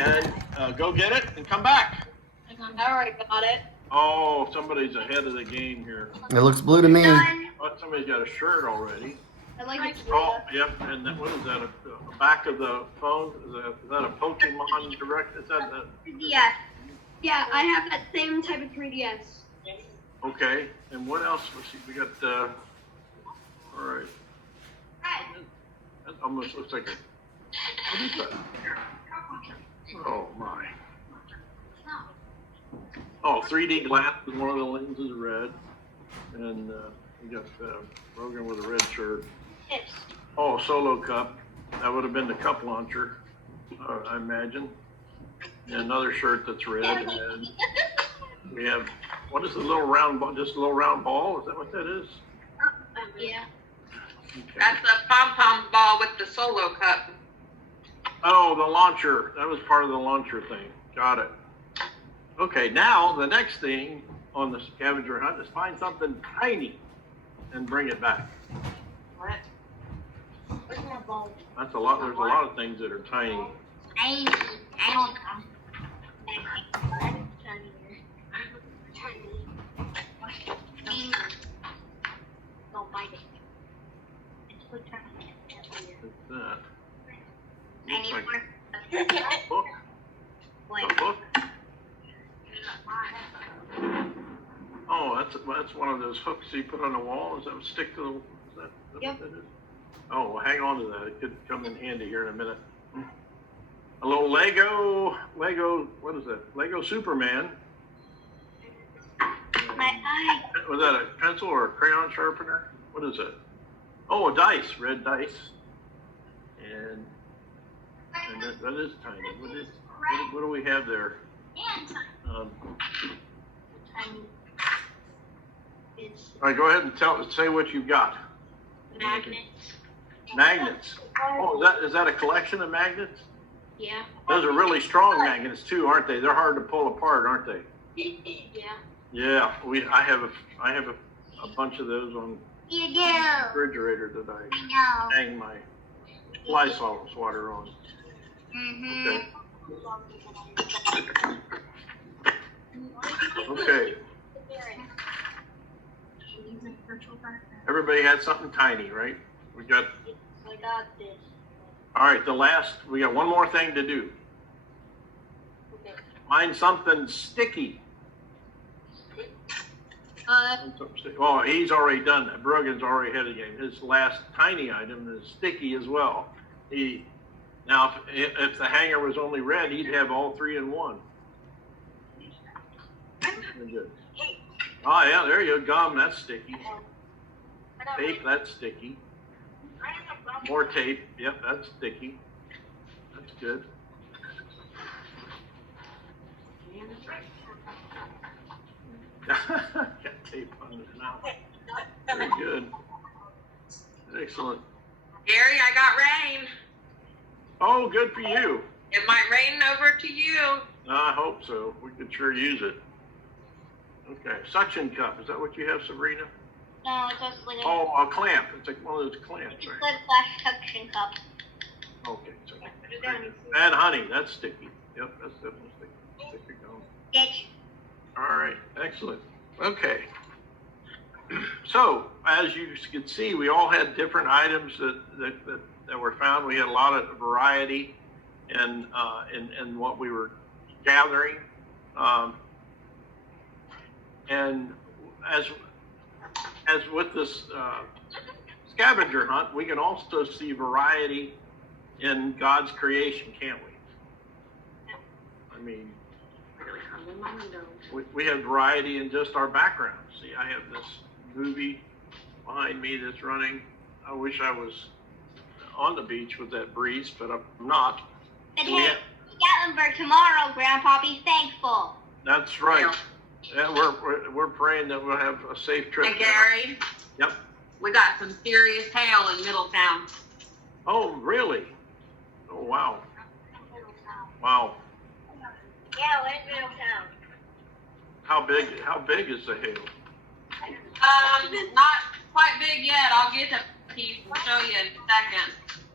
and go get it and come back. I already got it. Oh, somebody's ahead of the game here. It looks blue to me. Oh, somebody's got a shirt already. I like it. Oh, yep. And that, what is that? A back of the phone? Is that a Pokemon Direct? Is that the? 3DS. Yeah, I have that same type of 3DS. Okay. And what else? Let's see. We got. All right. That almost looks like a. What is that? Oh my. Oh, 3D glass with one of the lenses red, and we got Rogan with a red shirt. Yes. Oh, Solo Cup. That would have been the cup launcher, I imagine. And another shirt that's red. And we have, what is the little round ball? Just a little round ball? Is that what that is? Yeah. Okay. That's a pom-pom ball with the Solo Cup. Oh, the launcher. That was part of the launcher thing. Got it. Okay, now the next thing on the scavenger hunt is find something tiny and bring it back. What? That's a lot. There's a lot of things that are tiny. Don't bite it. What's that? I need Looks more. like a book. A book. Oh, that's one of those hooks you put on the wall. Is that what stick to the? Is that Yep. what that is? Oh, well, hang on to that. It could come in handy here in a minute. A little Lego. What is that? Lego Superman. My eye. Was that a pencil or a crayon sharpener? What is it? Oh, a dice, red dice. And that is tiny. What do we have there? All right, go ahead and say what you've got. Magnets. Oh, is that a collection of magnets? Yeah. Those are really strong magnets too, aren't they? They're hard to pull apart, aren't they? Yeah. Yeah, I have a bunch of those on You the do. refrigerator that I I hang my fly swatter on. know. Okay. Everybody had something tiny, right? We got. I got this. All right, we got one more thing to do. Okay. Find something sticky. Oh, he's already done that. Brogan's already ahead of the game. His last tiny item is sticky as well. Now, if the hanger was only red, he'd have all three in one. Good. Oh, yeah, there you go. Gum, that's sticky. Tape, that's sticky. More tape. Yep, that's sticky. That's good. Got tape on his mouth. Very good. Excellent. Gary, I got rain. Oh, good for you. It might rain over to you. I hope so. We could sure use it. Okay, suction cup. Is that what you have, Sabrina? No, it's just like Oh, a clamp. It's like one of those clamps, it's right? like flash suction cup. Okay. So, and honey, that's sticky. Yep, that's definitely sticky. Sticky gum. Stitch. All right, excellent. Okay. So, as you can see, we all had different items that were found. We had a lot of variety in what we were gathering. And as with this scavenger hunt, we can also see variety in God's creation, can't we? I mean, we have variety in just our background. See, I have this movie behind me that's running. I wish I was on the beach with that breeze, but I'm not. But hey, Gatlinburg tomorrow, Grandpa. Be thankful. That's right. Yeah, we're praying that we'll have a safe trip. Hey, Gary. Yep. We got some serious hail in Middletown. Oh, really? Oh, wow. Wow. Yeah, we're in Middletown. How big is the hail? Not quite big yet. I'll get the piece and show you in a second.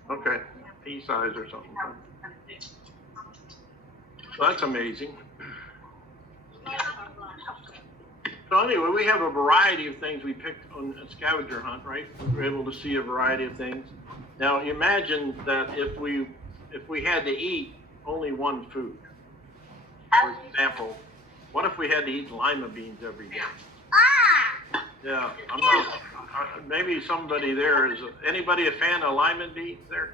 Okay. Pea size or something. So that's amazing. So anyway, we have a variety of things we picked on a scavenger hunt, right? We were able to see a variety of things. Now imagine that if we had to eat only one food. For example, what if we had to eat lima beans every day? Yeah, I'm not. Maybe somebody there is. Anybody a fan of lima beans there?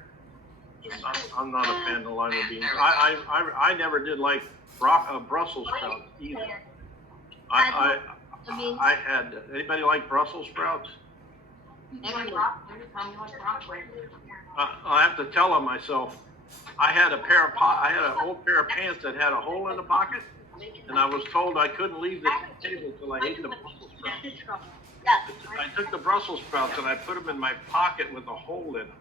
I'm not a fan of lima beans. I never did like Brussels sprouts either. I had. Anybody like Brussels sprouts? I have to tell them myself. I had an old pair of pants that had a hole in the pocket, and I was told I couldn't leave the table until I ate the Brussels sprouts. I took the Brussels sprouts and I put them in my pocket with a hole in them,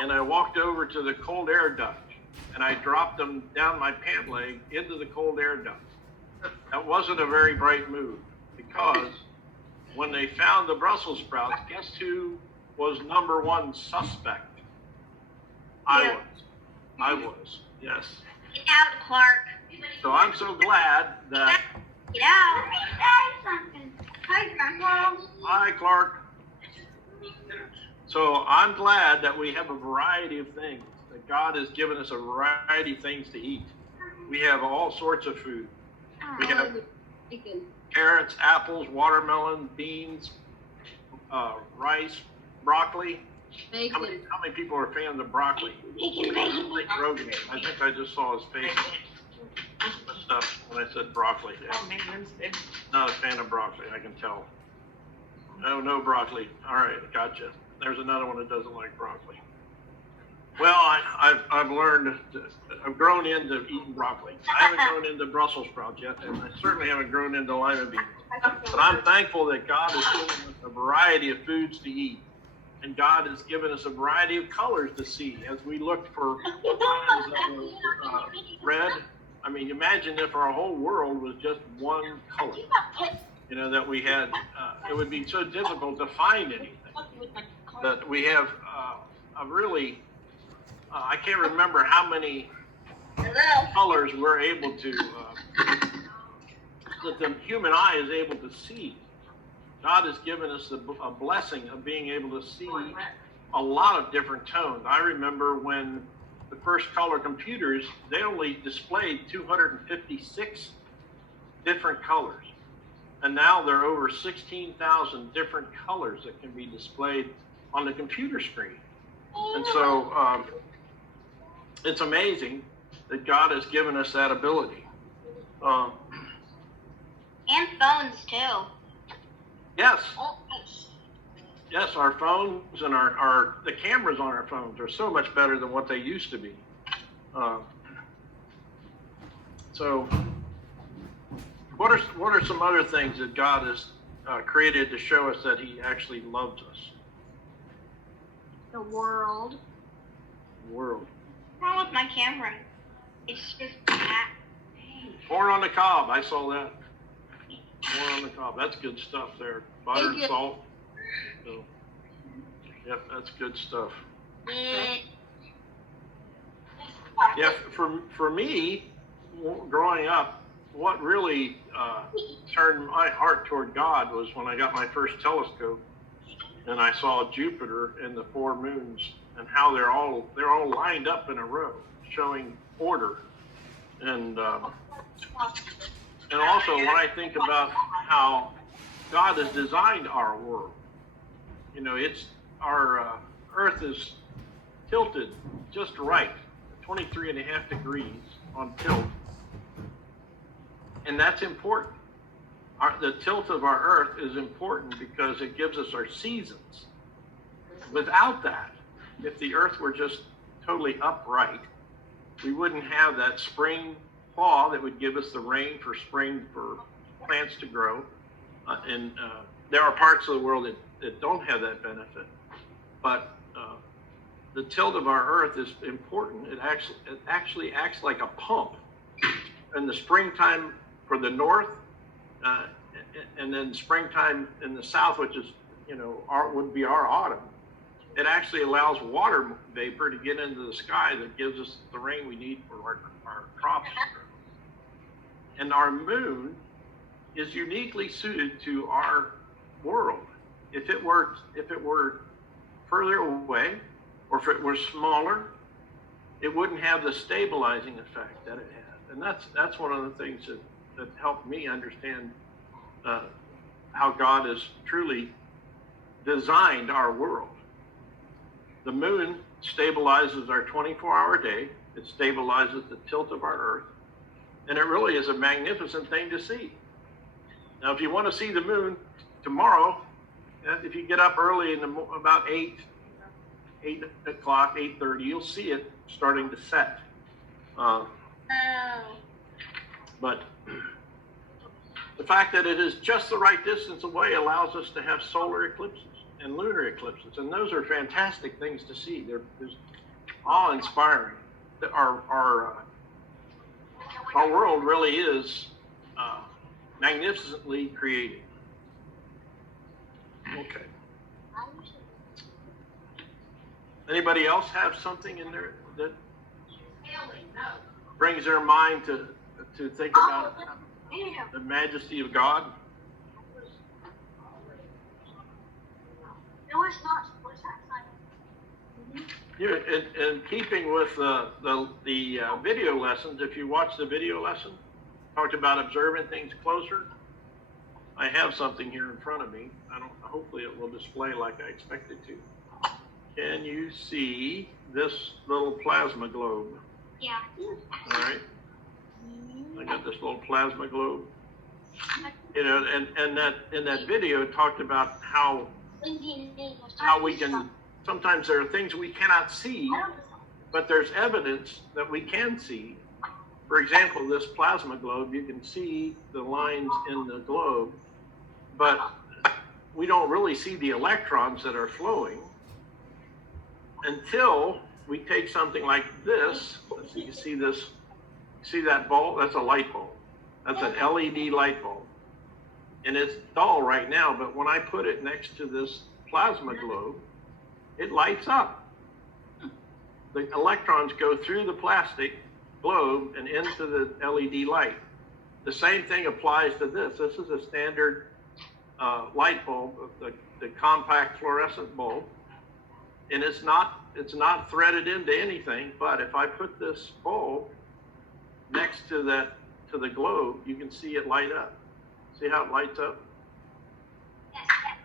and I walked over to the cold air duct, and I dropped them down my pant leg into the cold air duct. That wasn't a very bright move, because when they found the Brussels sprouts, guess who was number one suspect? I was, yes. Get out, Clark. So I'm so glad that. Get out. Say something. Hi, Grandma. Hi, Clark. So I'm glad that we have a variety of things, that God has given us a variety of things to eat. We have all sorts of food. We have carrots, apples, watermelon, beans, rice, broccoli. How many people are fans of broccoli? Like Rogan. I think I just saw his face and stuff when I said broccoli. Yeah. Not a fan of broccoli, I can tell. No broccoli. All right, gotcha. There's another one that doesn't like broccoli. Well, I've learned, I've grown into eating broccoli. I haven't grown into Brussels sprouts yet, and I certainly haven't grown into lima beans. But I'm thankful that God has given us a variety of foods to eat, and God has given us a variety of colors to see as we look for colors that were red. I mean, imagine if our whole world was just one color, that we had. It would be so difficult to find anything. But we have a really, I can't remember how many colors we're able to, that the human eye is able to see. God has given us a blessing of being able to see a lot of different tones. I remember when the first color computers, they only displayed 256 different colors. And now there are over 16,000 different colors that can be displayed on the computer screen. And so it's amazing that God has given us that ability. And phones too. Yes. Yes, our phones and the cameras on our phones are so much better than what they used to be. So what are some other things that God has created to show us that He actually loves us? The world. World. What's wrong with my camera? It's just that. Corn on the cob. I saw that. Corn on the cob. That's good stuff there. Butter and salt. So, yep, that's good stuff. Yeah, for me, growing up, what really turned my heart toward God was when I got my first telescope, and I saw Jupiter and the 4 moons and how they're all lined up in a row, showing order. And also when I think about how God has designed our world, it's our Earth is tilted just right, 23.5 degrees on tilt, and that's important. The tilt of our Earth is important because it gives us our seasons. Without that, if the Earth were just totally upright, we wouldn't have that spring thaw that would give us the rain for spring for plants to grow. And there are parts of the world that don't have that benefit. But the tilt of our Earth is important. It actually acts like a pump. In the springtime for the north, and then springtime in the south, which is would be our autumn. It actually allows water vapor to get into the sky that gives us the rain we need for our crops grow. And our moon is uniquely suited to our world. If it were further away, or if it were smaller, it wouldn't have the stabilizing effect that it has. And that's one of the things that helped me understand how God has truly designed our world. The moon stabilizes our 24-hour day. It stabilizes the tilt of our earth. And it really is a magnificent thing to see. Now, if you want to see the moon tomorrow, if you get up early in about 8 o'clock, 8:30, you'll see it starting to set. But the fact that it is just the right distance away allows us to have solar eclipses and lunar eclipses, and those are fantastic things to see. They're awe-inspiring. Our world really is magnificently created. Okay. Anybody else have something in there that brings their mind to think about the majesty of God? No, it's not. What's that sign? Yeah, in keeping with the video lessons, if you watch the video lesson, talked about observing things closer. I have something here in front of me. Hopefully it will display like I expect it to. Can you see this little plasma globe? Yeah. All right. I got this little plasma globe. You know, and that in that video it talked about how we can, sometimes there are things we cannot see, but there's evidence that we can see. For example, this plasma globe, you can see the lines in the globe, but we don't really see the electrons that are flowing until we take something like this. You see this, see that bulb? That's a light bulb. That's an LED light bulb. And it's dull right now, but when I put it next to this plasma globe, it lights up. The electrons go through the plastic globe and into the LED light. The same thing applies to this. This is a standard light bulb, the compact fluorescent bulb, and it's not threaded into anything. But if I put this bulb next to the globe, you can see it light up. See how it lights up?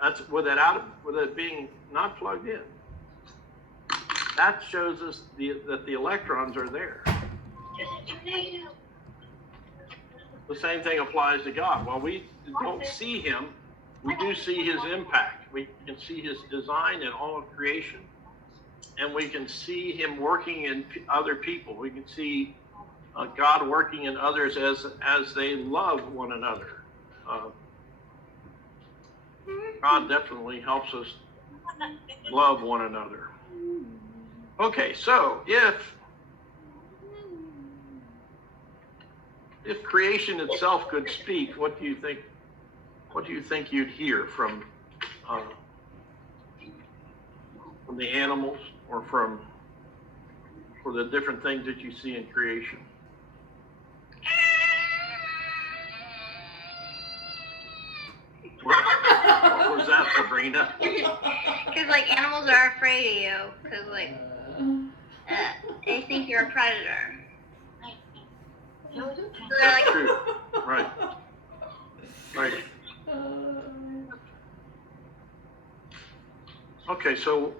That's with it being not plugged in. That shows us that the electrons are there. The same thing applies to God. While we don't see him, we do see his impact. We can see his design in all of creation, and we can see him working in other people. We can see God working in others as they love one another. God definitely helps us love one another. Okay, so if creation itself could speak, what do you think you'd hear from the animals, or for the different things that you see in creation? What was that, Sabrina? Because like animals are afraid of you. Because like they think you're a predator. That's true. Right. Right. Okay, so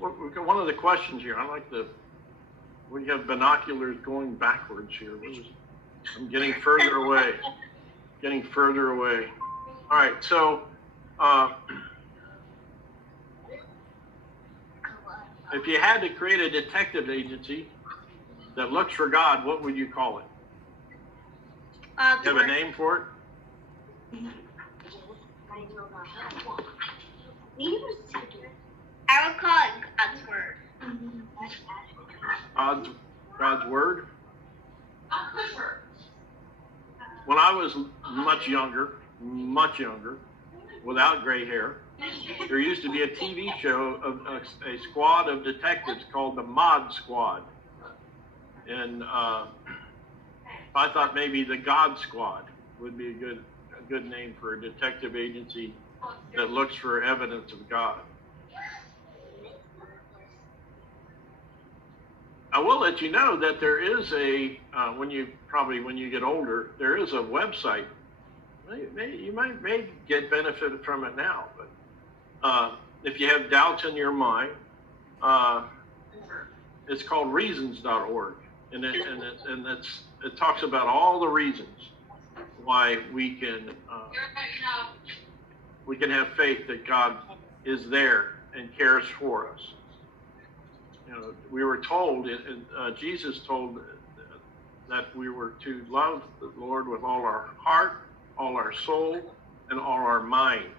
we've got one of the questions here. We have binoculars going backwards here. I'm getting further away. Getting further away. All right, so if you had to create a detective agency that looks for God, what would you call it? You have a name for it? I would call it God's word. God's word? When I was much younger, without gray hair, there used to be a TV show of a squad of detectives called the Mod Squad. And I thought maybe the God Squad would be a good name for a detective agency that looks for evidence of God. I will let you know that there is a when you get older, there is a website. You may get benefit from it now, but if you have doubts in your mind, it's called reasons.org, and it talks about all the reasons why we can have faith that God is there and cares for us. You know, we were told, and Jesus told that we were to love the Lord with all our heart, all our soul, and all our mind.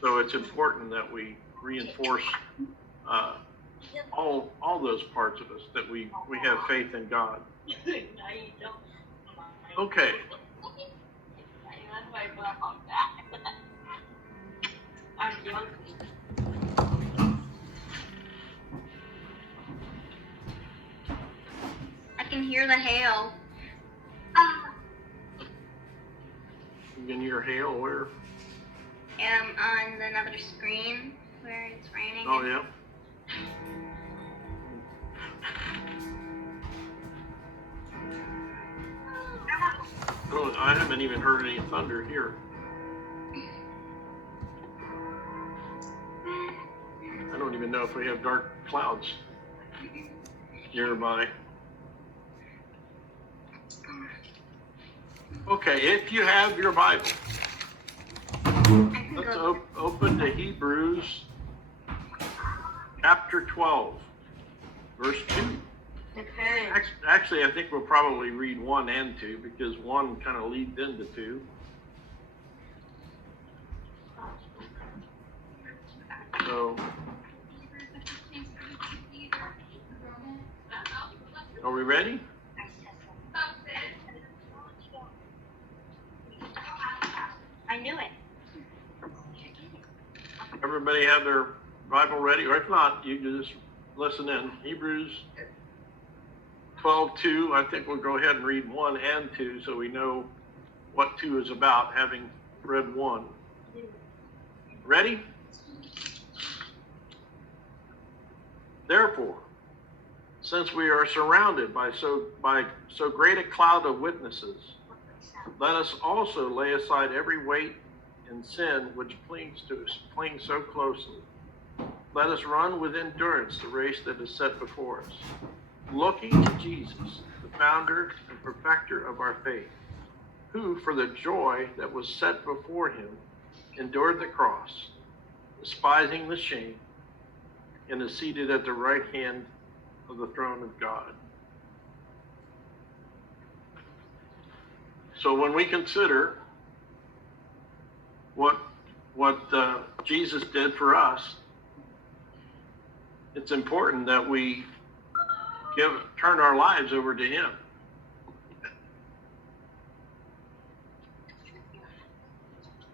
So it's important that we reinforce all those parts of us, that we have faith in God. Okay. I can hear the hail. You can hear hail where? On another screen where it's raining. Oh, yeah. Oh, I haven't even heard any thunder here. I don't even know if we have dark clouds nearby. Okay, if you have your Bible, let's open to Hebrews chapter 12, verse 2. Okay. Actually, I think we'll probably read 1 and 2 because 1 kind of leads into 2. So, are we ready? I knew it. Everybody have their Bible ready? Or if not, you can just listen in. Hebrews 12:2. I think we'll go ahead and read 1 and 2 so we know what 2 is about, having read 1. Ready? Therefore, since we are surrounded by so great a cloud of witnesses, let us also lay aside every weight and sin which clings so closely. Let us run with endurance the race that is set before us, looking to Jesus, the founder and perfecter of our faith, who, for the joy that was set before him, endured the cross, despising the shame, and is seated at the right hand of the throne of God. So when we consider what Jesus did for us, it's important that we turn our lives over to him.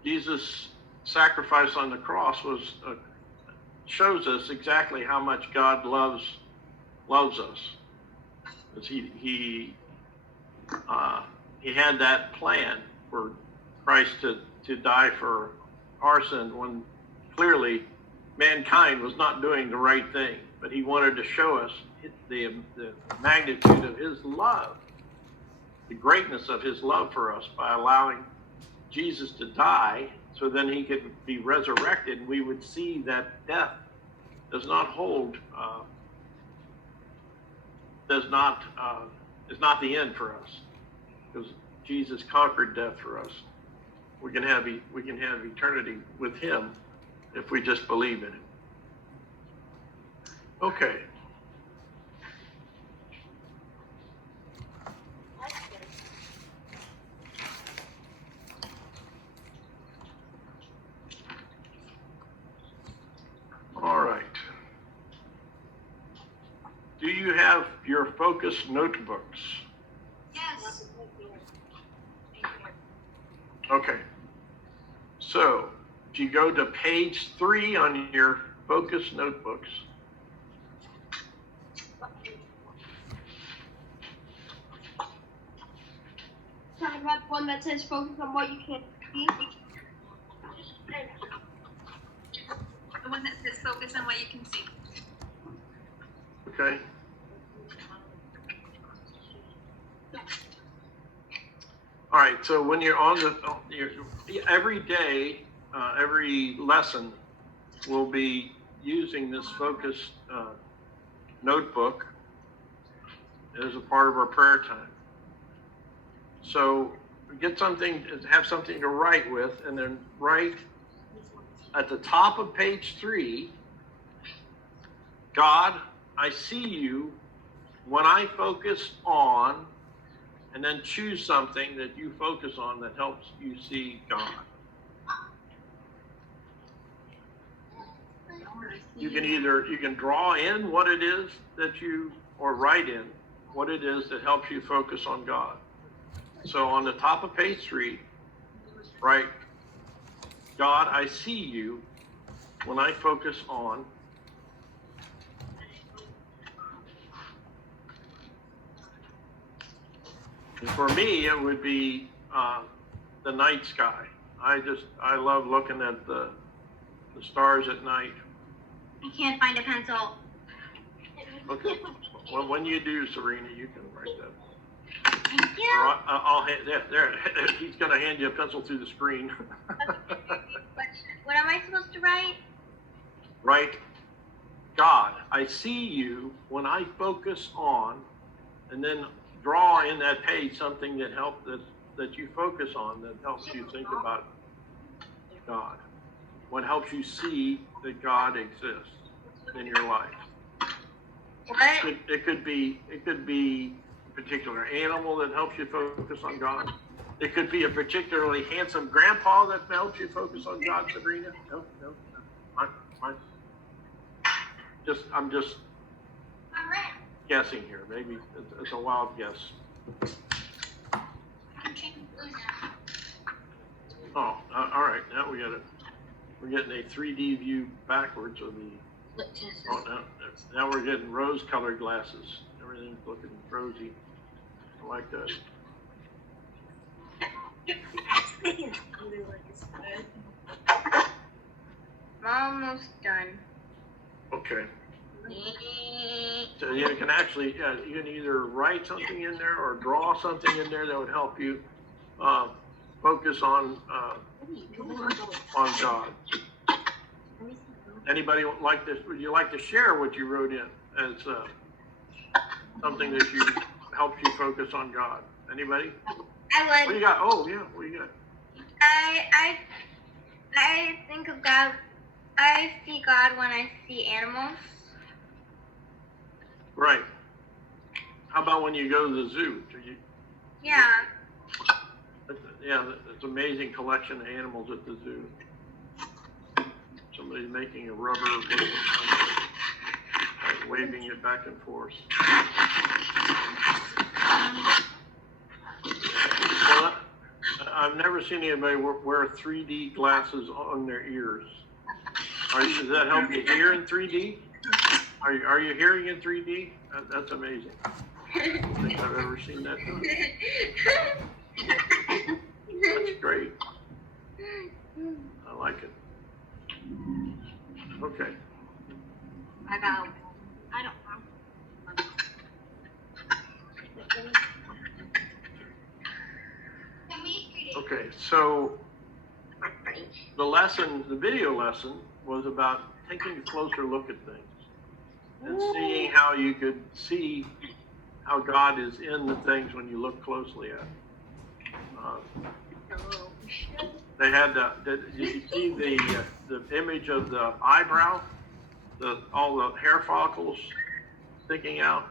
Jesus' sacrifice on the cross shows us exactly how much God loves us. Because he had that plan for Christ to die for our sin when clearly mankind was not doing the right thing. But he wanted to show us the magnitude of his love, the greatness of his love for us by allowing Jesus to die so then he could be resurrected. We would see that death does not hold, is not the end for us, because Jesus conquered death for us. We can have eternity with him if we just believe in him. Okay. All right. Do you have your focus notebooks? Yes. Okay. So, if you go to page 3 on your focus notebooks, about the one that says focus on what you can't see? The one that says focus on what you can see. Okay. All right, so when you're on every day, every lesson, we'll be using this focus notebook as a part of our prayer time. So get something, have something to write with, and then write at the top of page 3, God, I see you when I focus on, and then choose something that you focus on that helps you see God. You can draw in what it is that or write in what it is that helps you focus on God. So on the top of page 3, write, God, I see you when I focus on. And for me, it would be the night sky. I love looking at the stars at night. I can't find a pencil. Okay. Well, when you do, Serena, you can write that. Thank you. Or I'll hand there. He's going to hand you a pencil through the screen. What am I supposed to write? Write, God, I see you when I focus on, and then draw in that page something that you focus on that helps you think about God. What helps you see that God exists in your life. What? It could be a particular animal that helps you focus on God. It could be a particularly handsome grandpa that helps you focus on God, Sabrina. No. I'm just guessing here. Maybe it's a wild guess. Oh, all right. Now we're getting a 3D view backwards of the. Oh, now we're getting rose-colored glasses. Everything's looking rosy. I like that. I'm almost done. Okay. So you can actually, you can either write something in there or draw something in there that would help you focus on God. Anybody like this? Would you like to share what you wrote in as something that helps you focus on God? Anybody? I What do would. you got? Oh yeah, what do you got? I think of God. I see God when I see animals. Right. How about when you go to the zoo? Yeah. Yeah, it's an amazing collection of animals at the zoo. Somebody's making a rubber balloon, waving it back and forth. Well, I've never seen anybody wear 3D glasses on their ears. Does that help you hear in 3D? Are you hearing in 3D? That's amazing. I don't think I've ever seen that done. That's great. I like it. Okay. I don't know. Okay, so the video lesson was about taking a closer look at things and seeing how you could see how God is in the things when you look closely at it. They had did you see the image of the eyebrow, all the hair follicles sticking out?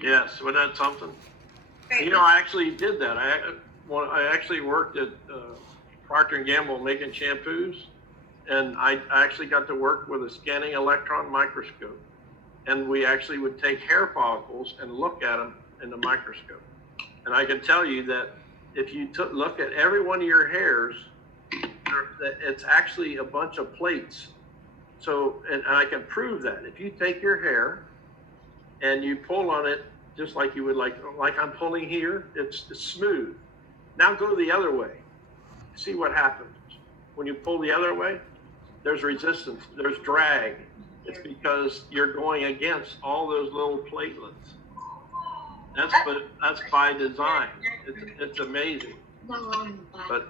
Yes, wasn't that something? You know, I actually did that. I actually worked at Procter & Gamble making shampoos, and I actually got to work with a scanning electron microscope. And we actually would take hair follicles and look at them in the microscope. And I can tell you that if you look at every one of your hairs, it's actually a bunch of plates. So, and I can prove that. If you take your hair and you pull on it just like you would like I'm pulling here, it's smooth. Now go the other way. See what happens. When you pull the other way, there's resistance, there's drag. It's because you're going against all those little platelets. That's by design. It's amazing. But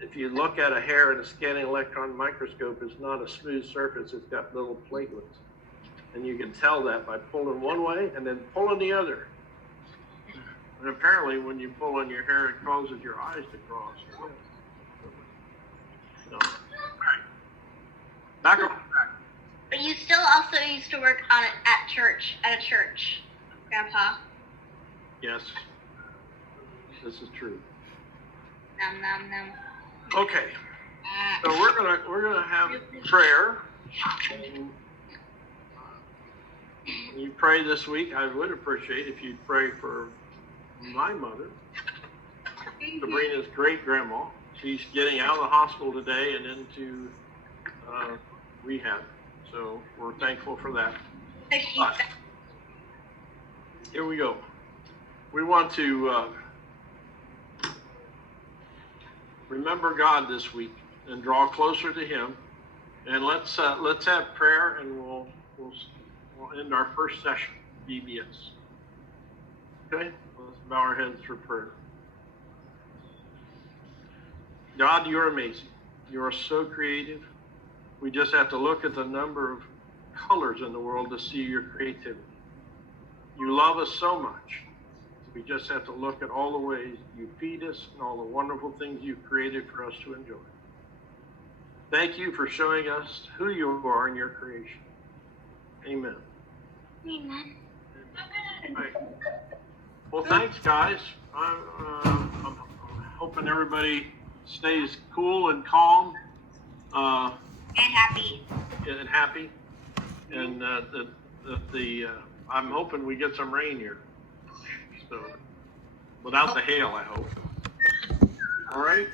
if you look at a hair in a scanning electron microscope, it's not a smooth surface. It's got little platelets, and you can tell that by pulling one way and then pulling the other. And apparently, when you pull on your hair, it causes your eyes to cross. So, all right. Back on track. But you still also used to work on it at a church, Grandpa. Yes, this is true. Nom nom nom. Okay, so we're gonna have prayer. You pray this week. I would appreciate if you'd pray for my mother, Sabrina's great grandma. She's getting out of the hospital today and into rehab. So we're thankful for that. But here we go. We want to remember God this week and draw closer to Him. And let's have prayer, and we'll end our first session, BBS. Okay, let's bow our heads for prayer. God, you're amazing. You are so creative. We just have to look at the number of colors in the world to see your creativity. You love us so much. We just have to look at all the ways you feed us and all the wonderful things you've created for us to enjoy. Thank you for showing us who you are in your creation. Amen. Amen. Right. Well, thanks, guys. I'm hoping everybody stays cool and calm. And happy. And happy, and I'm hoping we get some rain here. So, without the hail, I hope. All right.